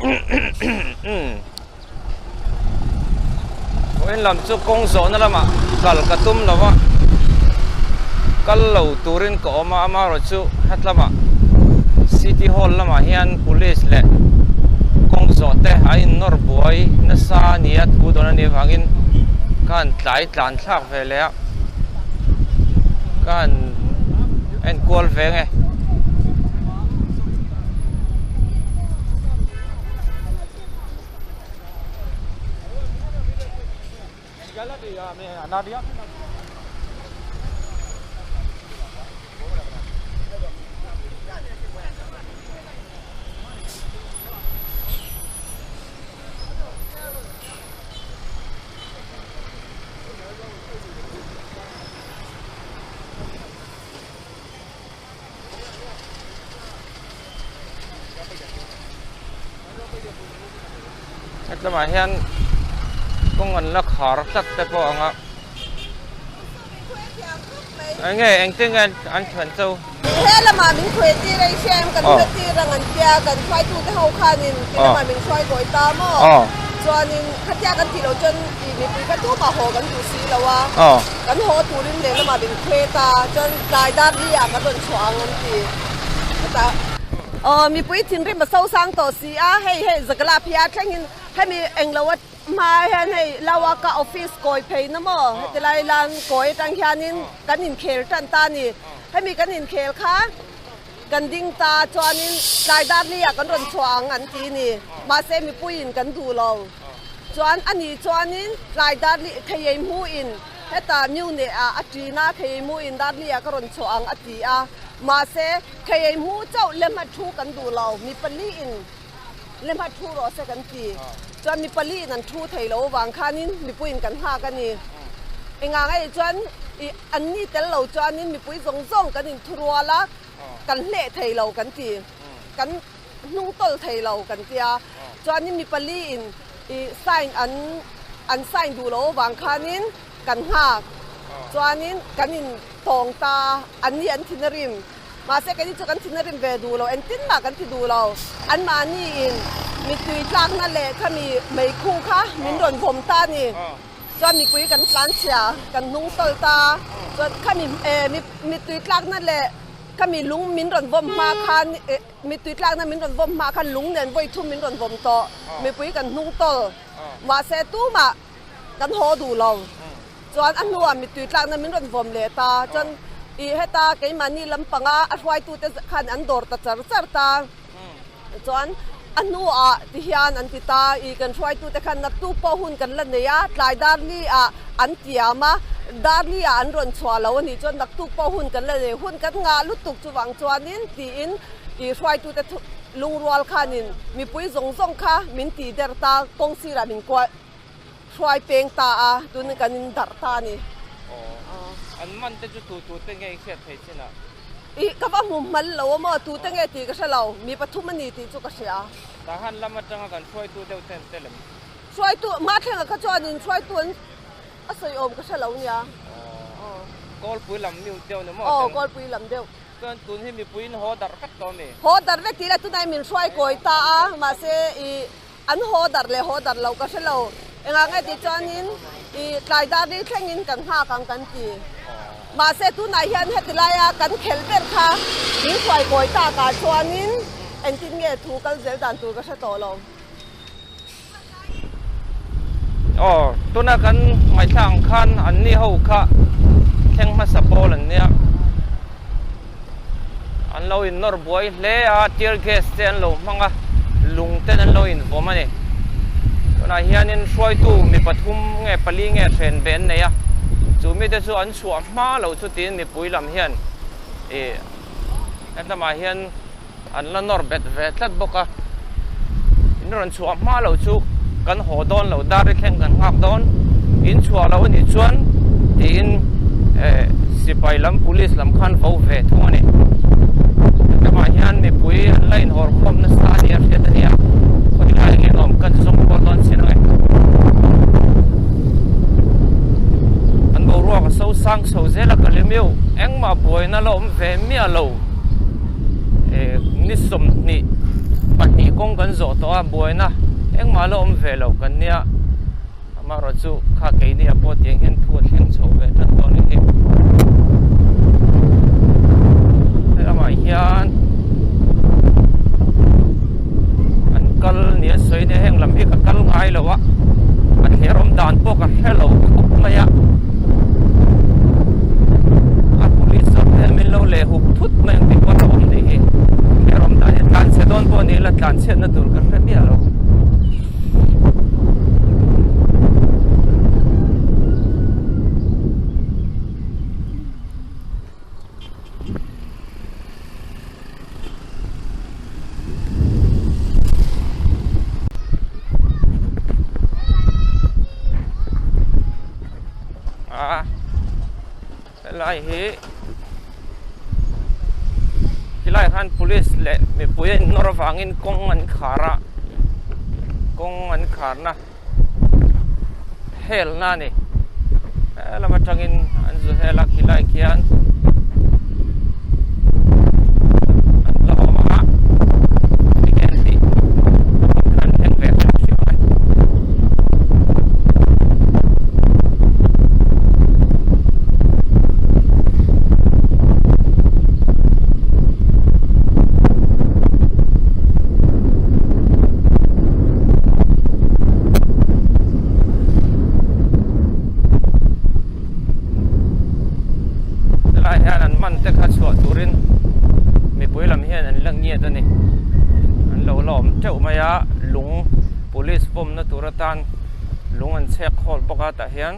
วันลำจุกกงโซนั่นละมะกัลกระตุ้มละวะกัลเหล่าตูรินก็ออกมารถจุฮัตละมะซิตี้ฮอลละมะเฮียนพุลิสเล่กงโซเตะไอ้นอร์บอยนัสซานียตูโดนนี่ฟังอินการไต่ตานชักไปแล้วการเอ็นกอลเฟงไงจะมาเห็นกงเงินลักหาสักแต่พออ่ะไอ้เงี้ยเอ็งตึงกันอันเฉินเจ้าเฮ้ยละมาเป็นคุยที่ไรเชื่อมกันเพื่อที่รังอันเดียกันช่วยตู้ที่เขาขานินที่ละมาเป็นช่วยก่อยตามอ่ะส่วนนี้ขัดแย้งกันที่เราจนอีมีปีกันตู้มาโหกันดูซีแล้วว่ากันโหตูริมเลยละมาเป็นคุยตาจนรายด้านเรียกกันจนช่วงกันทีแต่มีปุ้ยทิ้งริมมาเศร้าสร้างต่อซีอ่ะให้สกลาพิอาแข่งให้มีเอ็งเราว่ามาให้เราว่าก็ออฟฟิศก่อยเพย์นะมั้งให้แต่ละร้านก่อยตั้งแค่นี้กันอินเคลตันตานี่ให้มีกันอินเคลค่ะกันดิ้งตาจวนนี้รายด้านเรียกกันจนช่วงอันทีนี่มาเซมีปุ้ยอินกันดูเราจวนอันนี้จวนนี้รายด้านขยันหูอินให้ตามิวเนี่ยอัจีน่าขยันหูอินด้านเรียกกันจนช่วงอัจีมาเซขยันหูเจ้าเล่มทูกันดูเรามีปลีอินเล่มทูรอเสกันทีจวนมีปลีนั่นทูไทยเราวางคานินมีปุ้ยกันหากันนี่เองไงจวนอันนี้แต่เราจวนนี้มีปุ้ยส่งกันนี่ทัวละกันเละไทยเรากันทีกันนุ่งต้นไทยเรากันทีจวนนี้มีปลีอินไซน์อันไซน์ดูเราวางคานินกันหาจวนนี้กันนี่ตองตาอันนี้อันทินริมมาเสกันนี่จะกันทินริมเวดูเราอันตินมากันที่ดูเราอันมานี่อินมีตุยจากนั่นแหละค่ะมีไม่คู่ค่ะมีโดนผมตานี่จนมีคุยกันพลันเสียกันนุ่งตลตาจนค่ะมีตุยจากนั่นแหละค่ะมีลุงมีโดนผมมาค่ะมีตุยจากนั่นมีโดนผมมาค่ะลุงเนี่ยไว้ทุ่มมีโดนผมต่อมีคุยกันนุ่งตลมาเสตู้มากันโหดูเราจนอันนัวมีตุยจากนั่นมีโดนผมเลยตาจนให้ตาเกี่ยมันนี่ลำปังอ่ะช่วยตู้แต่ขันอันโดดตาจัดตาจนอันนู้ที่ฮานอันที่ตาอีกันช่วยตู้แต่ขันนับตู้ปอหุ่นกันละเนี่ยลายดาร์ลี่อันเตียมาดาร์ลี่อันรอนชัวแล้ววันนี้จนนักตู้ปอหุ่นกันละเนี่ยหุ่นกันงาลุตุกจวังจวนนินตีอินช่วยตู้แต่ลุงรัวขานินมีปุ้ยส่งค่ะมินตีเดร์ตากงซีรามินกว่าช่วยเปงตาดูนี่กันนินดัรตานี่อันมันจะจุดตัวเต็งไงเสียเทชินะก็ว่ามุมมันเราว่าตัวเต็งไงตีก็ใช่เรามีปฐุมนีตีจุกเสียทหารละมาจังกันช่วยตัวเดียวเต็มช่วยตัวมาเถอะก็จอนินช่วยตัวอาศัยอมก็ใช่เราเนี่ยกอลปุยลำมิวเดียวเนี่ยมั้งกอลปุยลำเดียวก็ตัวที่มีปุยนหอดาร์กัดตัวนี้หอดาร์เวกทีละตัวไหนมีช่วยก่อยตามาเสอันหอดาร์เลยหอดาร์เราก็ใช่เราเองไงที่จอนินลายดาร์นี่แข่งนินกันห้ากันทีมาเสตุนายยันเฮติลายกันเขลเบร์ค่ะยิ่งช่วยก่อยตาการชวนนินเอ็นจินเงยถูกกันเจลดันตัวก็ใช่ตัวเราตัวนั้นกันไม่ช่างคันอันนี้เขาค่ะแข่งมาสปอลอันเนี้ยอันเราอินนอร์บอยเล่เทียร์เกสเซนเรามังอ่ะลุงเต้นเราอินผมอันนี้ตัวนั้นเฮียนินช่วยตู้มีปฐุมเงยปลีเงยเทรนเบนเนี่ยจูมีแต่ส่วนชัวมาเราสุดที่มีปุยลำเฮียนแต่มาเฮียนอันละนอร์เบ็ดเวทลัดบกะอินรันชัวมาเราชูกันหัวดอนเราดาริแข่งกันหักดอนอินชัวเราวันนี้ชวนอินสิไปลำ police ลำคันเขาเวทวันนี้แต่มาเฮียนมีปุยไล่หัวคมนัสตาเดียร์เสียแต่เนี่ยคนไล่เงี้ยอมกันส่งหัวดอนเสียหน่อยรัวก็สู้สังสู้เจละกันเลยมิวเอ็งมาป่วยนั่นเราเวมีอะไรนิสมนี่ pahnih kong kan zawh tawh a buaina engmah lo awm ve lo kan nia amaro chu kha ke ni a pawh tiang hian thu a thleng chho ve tan tawh ni hi helamah hian an kal nia soi ne heng lam hi ka kal ngai lo a a thlerom dan pawh ka hrelo khawp mai a a police a min lo le huk thut mai ang tikwa lo awm ni hi thlerom dan hi tlan se dawn pawh ni la tlan chet na tur ka hre bia lo lại hi lại han police le me puyen nor wangin kong an khara kong an kharna hel na ni lama tangin an zu hela khilai khian an lo ma again di kan heng ve te kha chhuah turin mi puilam hian an lang ngiat ani an lo lawm teuh mai a lung police pom na turatan lung an chhek khol boka ta hian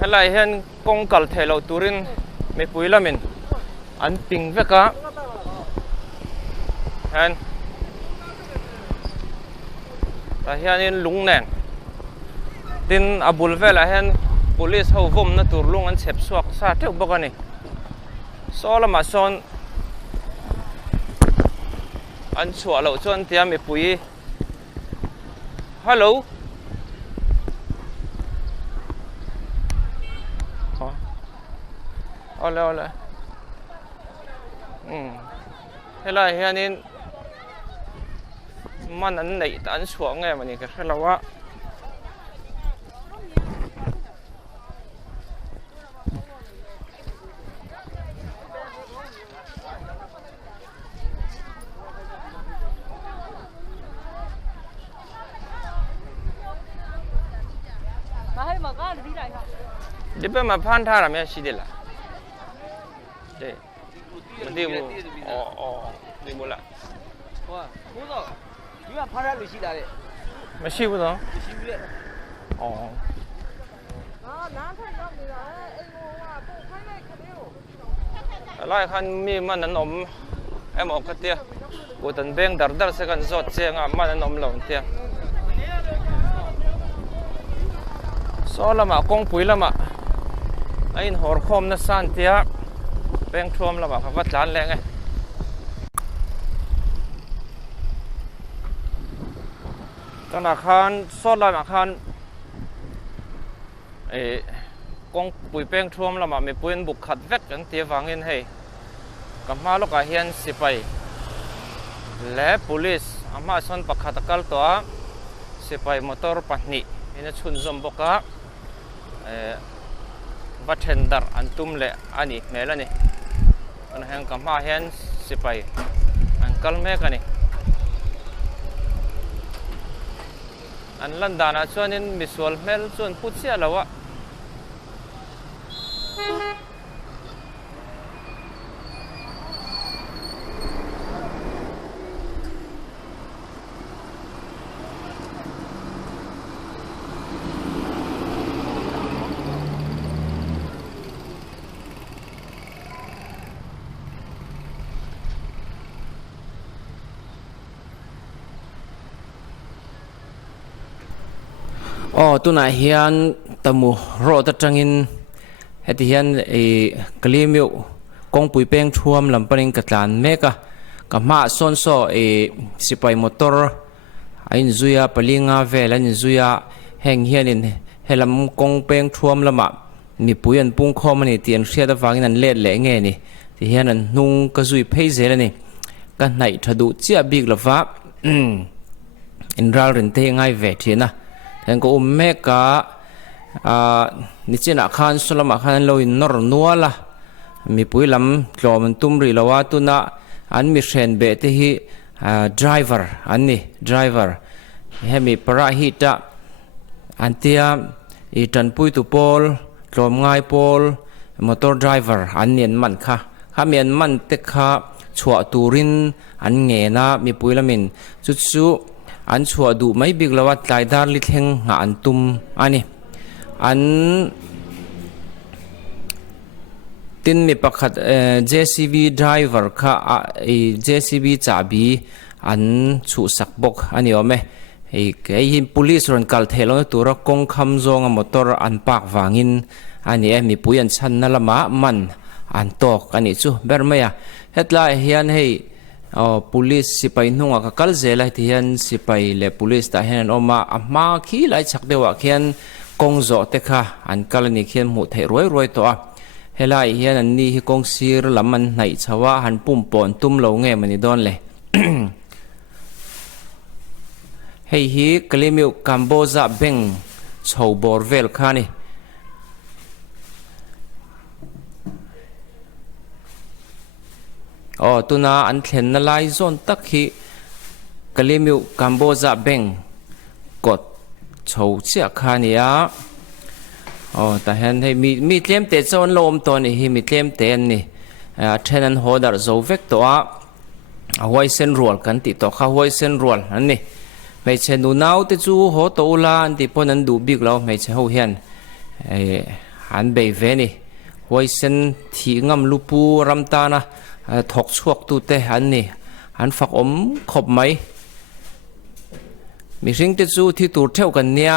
helai hian kong kal thelo turin mi puilamin an ping veka han ta hian in lung nen tin abul vela hian police ho vom na tur lung an chep suak sa theuh bawk ani solama son an chhuah lo chuan tia mi pui hello ole ole helai hian in man an nei ta an chhuah nge mani ka hrelawa đi bên mà phan tha làm gì đi là đây đi mua đi mua lại mà siêu đó lại khăn mi mà nó ôm em ôm cái tia của tận bên đợt đợt sẽ cần giọt xe ngã mà nó ôm lỏng tia so là mà con quý là mà anh hор khom na san tia bên thuom là mà phải vắt lán lên ngayธนาคารสอดลายอาคารกองปุ๋ยแป้งท่วมแล้วมาไม่ปุ๋ยบุกขัดแวกกันเตียวางเงินให้กับมาลูกอาเฮียนสิไปและ police อามาส่วนปักขัดกัลตัวสิไปมอเตอร์ปันนี่นี่ชุนซอมบกะบัตเทนดาร์อันตุ้มเละอันนี้เมล่ะนี่อันแห่งกับมาเฮียนสิไปอันกัลเมกันนี่อันลันดานะส่วนนี้มิสวลเมลส่วนพุทธเสียแล้ววะตัวไหนเฮียนตะมูรอตะจังอินเฮติเฮียนกะลีมิวกงปุยเป้งท่วมลำปริงกะตานเมกะกับมาซอนโซสิไปมอเตอร์อินซุยาปลิงาเวลันซุยาแห่งเฮียนินเฮลำกงเป้งท่วมละมะ มีปุยอันปุงคอมันนี่เตียนเชียดฟังนั่นเล็ดเละเงี้ยนี่ที่เฮียนั่นนุ่งกระซุยเพย์เสร็จนี่กันไหนถ้าดูเจี๊ยบิกละฟ้าอินราเรนเตง่ายเวทีนะแต่ก็แม่กะนี่เจ้าขันสุลมาขันเราอินนอร์นัวละมีปุยลำจอมันตุ้มรีละว่าตุนะอันมีเชนเบติฮีdriver อันนี้ driver เฮมีปราหิตะอันเตียอีจันปุยตุปอลจอมง่ายปอลมอเตอร์ driver อันเนียนมันค่ะข้ามียนมันเตค่ะชัวตูรินอันเงนะมีปุยละมินจุดอันชัวดูไม่บิกละว่าไลดาร์ลิเทงหาอันตุมอันนี้อันตินมีประคัดJCB driver ค่ะJCB จ่าบีอันชูสักบกอันนี้ว่าไหมไอ้ยิม police รันกัลเทลตัวรักกงคำจงมอเตอร์อันปากวางินอันนี้มีปุยันชันนั่นละมามันอันตอกอันนี้จูเบอร์ไม่อะเฮ็ดละเฮียนให้police สิไปนุ่งกับกัลเซลที่เฮียนสิไปเล police แต่เฮียนออกมาขี้ไล่ชักเดียวเฮียนกงโจเตค่ะอันกัลนี่เฮียนหมุดให้รวยตัวเฮลัยเฮียนันนี่ฮิกงซีร์ลำมันไหนชาวหันปุ่มปอนตุ้มเหลาเงมันนี่โดนเลย เฮ้ยฮิกลิมิวกัมโบซาเบงชาวบอร์เวลคานี่ตุนาอันเทนนไลโซนตักฮิกลิมิวกัมโบซาเบงกดชาวเชียคานี่ยแต่เห็นให้มีเตรียมเตะโซนลมตัวนี้ให้มีเตรียมเตะนี่เทนันโฮดาร์โซเวกตัวเอาไว้เส้นรัวกันติดต่อเข้าไว้เส้นรัวอันนี้ไม่ใช่ดูน้าวแต่จูโหตัวลานที่พอนั้นดูบิ๊กเราไม่ใช่เขาเห็นหันเบยเวนี่ไว้เส้นที่งำลูปูรำตานะถกชวกตัวเตะอันนี้หันฝักขบไหมมีสิ่งแต่จูที่ตัวเท่ากันเนี่ย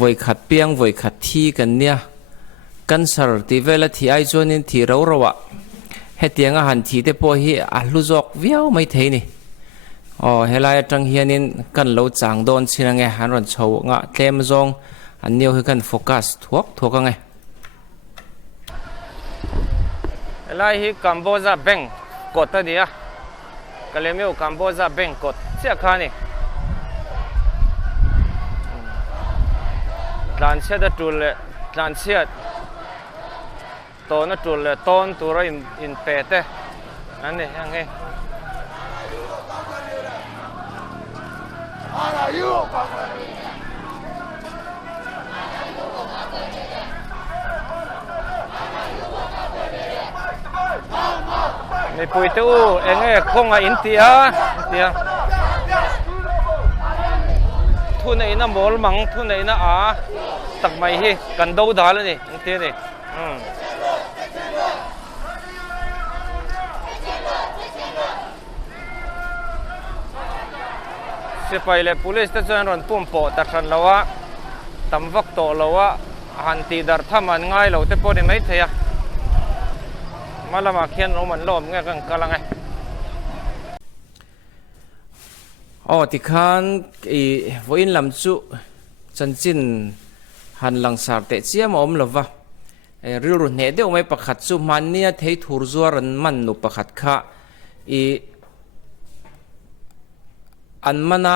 วัยขัดเปียงวัยขัดที่กันเนี่ยกันสารที่เวลาที่ไอโจนินที่เราอะให้เตียงอาหารที่เตปอยอัลลุจอกวิวไม่เทนี่เฮลายจังเฮียนินกันเราจางโดนชินังไงหันรันโชว์งะเต็มจงอันเดียวคือกันโฟกัสทั่วกันไงเฮลายฮิกัมโบซาเบงกดตัวเดียก็เลยไม่เอากัมโบซาเบงกดเสียขานี่หลานเชื่อจุลเลยหลานเชื่อโตนั่นจุลเลยต้นตัวเราอินเปเต้นั่นนี่ยังไงไม่ปุยตู้เองคงอินเตียทุนไอ้น่ะโมลมังทุนไอ้น่ะตักไม่ฮีกันดูดาเลยนี่อินเตียนี่สิไปเลย police แต่จนรันปุ่มโปตัดชันแล้วว่าตำวักโตแล้วว่าหันตีดาร์ทำมันง่ายเราแต่พอได้ไม่เทียมาละมาเขียนเอามันล้อมง่ายกันละไงที่ขันวันลำจุจันจินหันหลังสารเตะเสียมอมหรอวะริรุนเนเดียวไม่ประคัดจุมันเนี่ยเททูร์ซัวรันมันนุประคัดค่ะอันมัน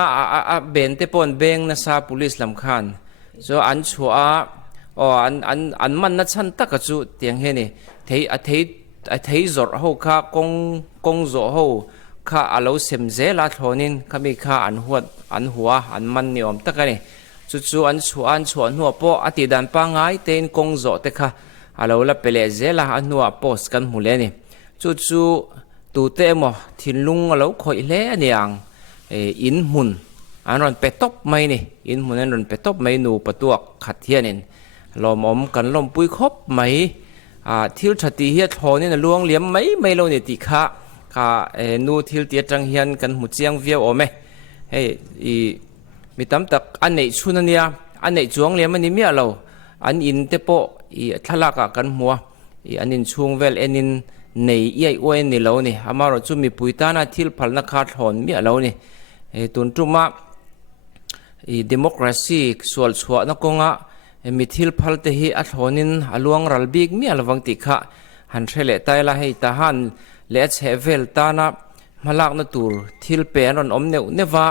เบนเตปอนเบงนะซา police ลำคันso อันชัวอันมันนัดฉันตักจุเตียงเฮนี่เทจอดเขาค่ะกงจอดเขาข้าอาลูเซมเจลาทอนินข้ามีข้าอันหัวอันมันนิยมตะกันนี่จู่อันชัวหัวปออติดันปังไงเต็นกงโจเตะข้าอาลูละเปเลเจลาอันหัวปอสกันหูเลนี่จู่ตูเตมอทินลุงอาลูคอยเล่เนี่ยอินมุนอันรันเป็ดตบไม่นี่อินมุนอันรันเป็ดตบไม่นูประตูขัดเทียนินลมอมกันลมปุยคบไม่ทิลชัดตีเฮียทอนี่นะลวงเลี้ยมไม่เราเนี่ยติข้านูทิลเตียจังเฮียนกันหุเจียงเวียวโอเมมีตั้มตักอันไหนชุนเนี่ยอันไหนจวงเลี้ยมันนี่เมียเราอันอินเตโปทะลักกันหัวอันนินช่วงเวลอันนินในยัยอวยนี่เราเนี่ยอามาเราจุมีปุยตานาทิลพัลนักขาดหอนเมียเราเนี่ยตุนจุมา democracy sual chua na konga mithil phalte hi a thlonin aluang ralbik mi alwang ti kha han threle taila hei ta han le chevel tana malak na tur thil pen on omneu newa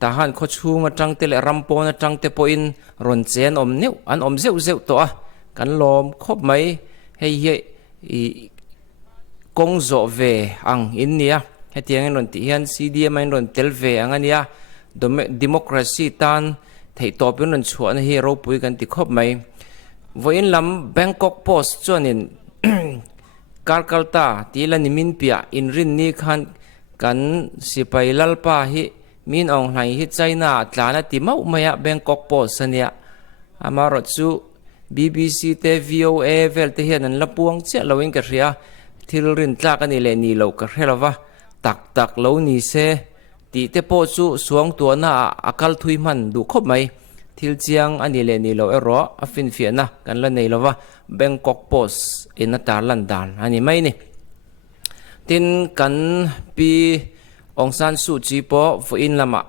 ta han kho chunga tangte le rampo na tangte po in ron chen omneu an om zeu zeu to a kan lom khop mai hei kong zo ve ang in nia hetiang ron ti hian cdm in ron tel ve angania democracy tan thei topin ron chuan hi ro pui kan ti khop mai voin lam Bangkok Post chuanin Kalkata tila nimin pia in rin ni khan kan sipai lalpa hi min ong hlai hi China tlana ti mau maya Bangkok Post ania amaro chu BBC te VOA vel te hian an lapuang che loin ka ria thil rin tla kan ile ni lo ka hrelawa tak lo ni se ti te po chu suang tu na akal thui man du khop mai thil chiang ani le ni lo ero afin fiana kan la nei lova Bangkok Post in ata London ani mai ni tin kan pi Aung San Suu Kyi po vo in lama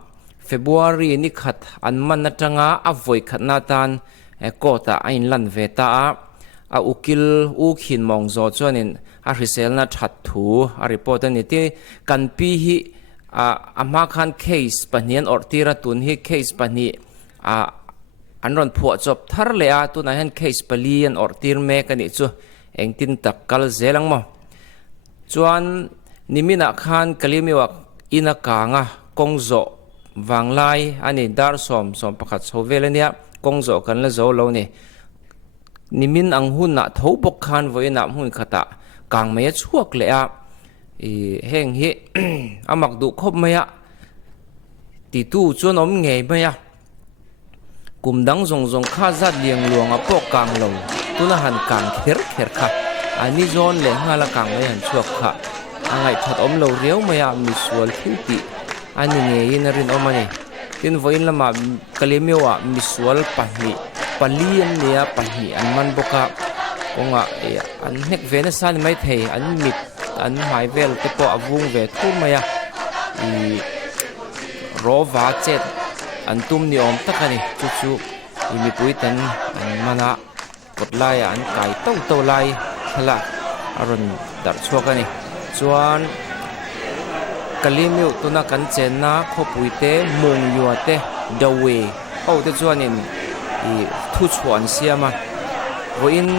February ni khat an man na tanga a voi khat na tan kota ain lan ve ta a ukil u khin mong zo chuanin a risel na that thu a report ani ti kan pi hi ama khan case panian ortira tun hi case pani an ron phua chop thar le a tu na hen case palian ortir me kani chu engtin tak kal zelang mo chuan nimina khan Kalaymyo-ah ina kanga kongzo wanglai ani dar som pakhat chovelania kongzo kan la zo lo ni nimin ang hun na thobok khan voina hun khata kang me chuak le a heng hi amak du khop maya ti tu chuan om nge maya kumdang zong kha zat liang luang a pok kang lo tuna han kang kher kha ani zon le ngala kang me han chuak kha angai that om lo riau maya mi sual thuti ani nge in rin omani tin voin lama Kalaymyo-ah mi sual palian nia pahni an man boka onga an nek vena san mai thei an mit an mai vel te po avung ve thu maya ro va chet an tum ni om takani chu mi puitan an mana kotlaya an kai to lai hala aron dar chokani chuan Kalaymyo tuna kan chen na khopuite mong yuate dawe au te chuanin thu chuan siama voin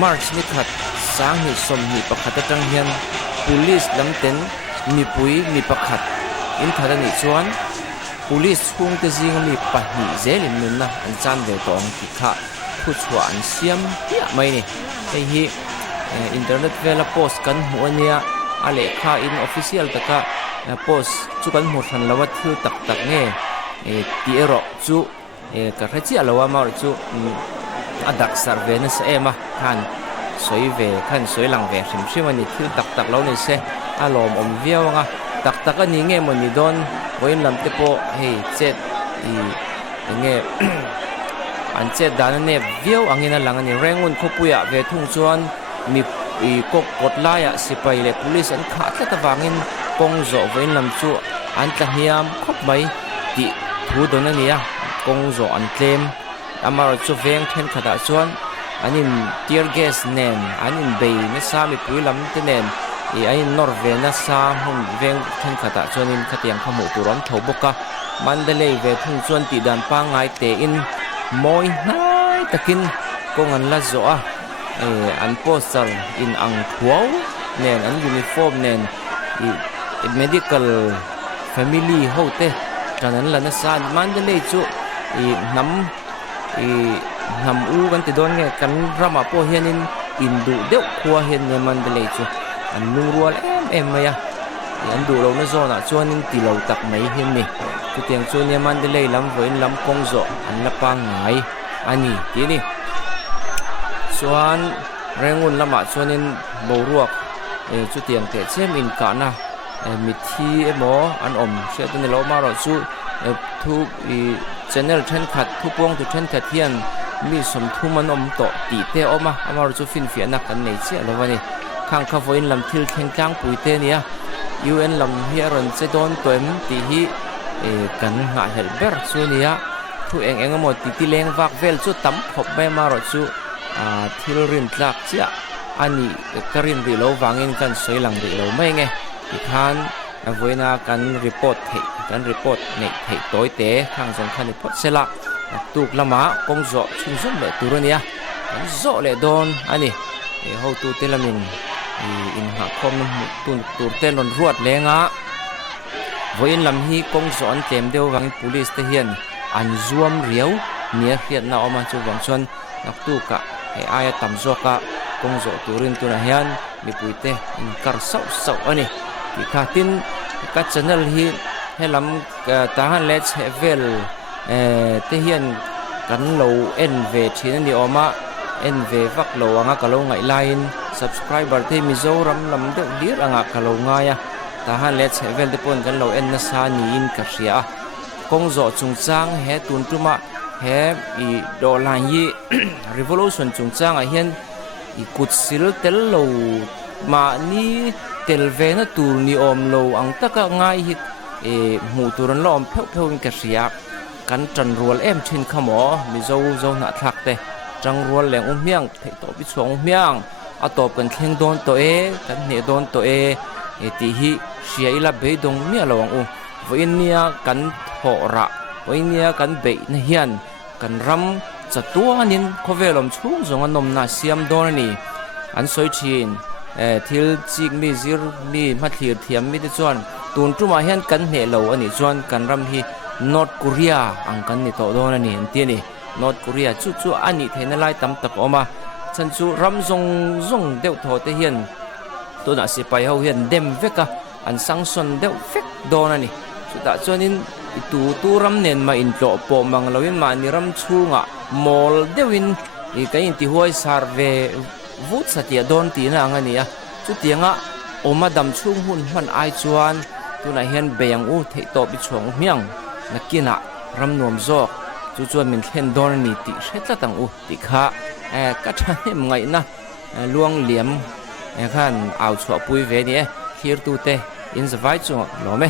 March ni khat sang ni som ni pakhat atang hian police lamten mi pui mi pakhat in thada ni chuan police chung te jing mi pahni zelin nun na an chan ve tong ki kha thu chuan siam ya mai ni hei hi internet vela post kan hu ania ale kha in official taka post chu kan mu than lawa thil tak nge ti ero chu ka rachi alawa ma chu adak sarve na sa ema khan soi ve khan soi lang ve hrim ani thil tak lo ni se alom om viawanga tak ani nge moni don voin lam te po hei chet nge an chet dan ne viaw angina lang ani rengun khopuya ve thung chuan mi kok kotlaya sipai le police an kha tla tawangin kongzo voin lam chu an tla hiam khop mai ti thu don ania kongzo an claim amar chu veng then khata chuan anin tear gas nen anin bei na sami puilam te nen ai norve na sa hum veng then khata chuanin khatiang khamu turam thoboka Mandalay ve thung chuan ti dan pa ngai te in moi nai takin kongan la zo a an poster in ang thuaw nen an uniform nen medical family hote tanan la na sa Mandalay chu nam u kan ti don nge kan rama po hianin indu deuh khua hian ne Mandalay chu an nungrual em maya an du lo na zona chuanin ti lo tak mai hin ni chu tiang chu ne Mandalay lam voin lam kongzo an la pa ngai ani ti ni chuan rengun lama chuanin boruak chu tiang te chem in ka na mithi emo an om se tu ni lo ma ro chu thu channel then khat thu pong tu then khat hian mi som thu man om to ti te oma amar chu fin fiana kan nei che lo wani khang kha voin lam thil theng tlang puite nia UN lam hi ron che don toim ti hi kan nga hel ber chu nia thu eng mo ti leng vak vel chu tam phop be ma ro chu thil rin tlak chia ani karin ri lo wangin kan soilang ri lo mai nge ti khan avoina kan report nei thei toi te khang jong khani phot sela tuk lama kong zo chung zum le turania kan zo le don ani ho tu telamin in ha khom tun tur ten ron ruat lenga voin lam hi kong zo an tlem deu wang police te hian an zuam riau nia khiat na oma chu wang chon nak tu ka aya tam zo ka kong zo turin tuna hian mi puite in kar sau ani ki khatin ka channel hi helam ta han let's vel te hian kan lo en ve thin ni oma en ve vak lo anga kalo ngai line subscriber te mi zo ram lam de lir anga kalo nga ya ta han let's vel de pon kan lo en na sa ni in ka ria kong zo chung chang he tun tuma he I do lan yi revolution chung chang a hian I kut sil tel lo ma ni tel ve na tur ni om lo ang taka ngai hi mu turan lo om pheu in ka ria kan tran rual em thin khamo mi zo na thak te trăng rual leng miang thei to bi chuang miang a top kan thleng don to kan ne don to ti hi sia ila be dong mi alawang voin nia kan thora voin nia kan be na hian kan ram chatuanin khovelom chung zonga nomna siam don ani an soi chin thil chik mi zir mi mathlir thiam mi te chuan tun tuma hian kan ne lo ani chuan kan ram hi North Korea ang kan ni to don ani antiani North Korea chu ani thena lai tam tak oma chan chu ram zong deuh tho te hian to na si pai ho hian dem veka an sangson deuh fek don ani chu ta chuanin tu ram nen ma in tlo po mang loin ma ni ram chunga mol deuin I kain ti huai sar ve vut satia don ti na angania chu tianga oma dam chung hun man ai chuan tu na hian beyang thei to bi chong miang nakina ram nom zo chu chuan min thlen don ni ti hretla tang ti kha ka thane ngai na luang liam khan au chho pui ve ni hir tu te in zawai chu lo me